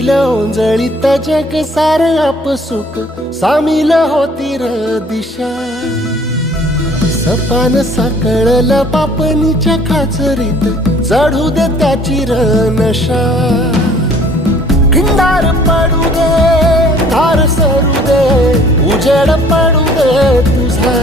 येईल ओंजळीत जग सार आपसुक सामील होती र दिशा. सपान साकळलं पापणीच्या खाचरीत चढू दे त्याची र नशा. खिंडार पडू दे धार सरू दे उजेड पडू दे तुझा.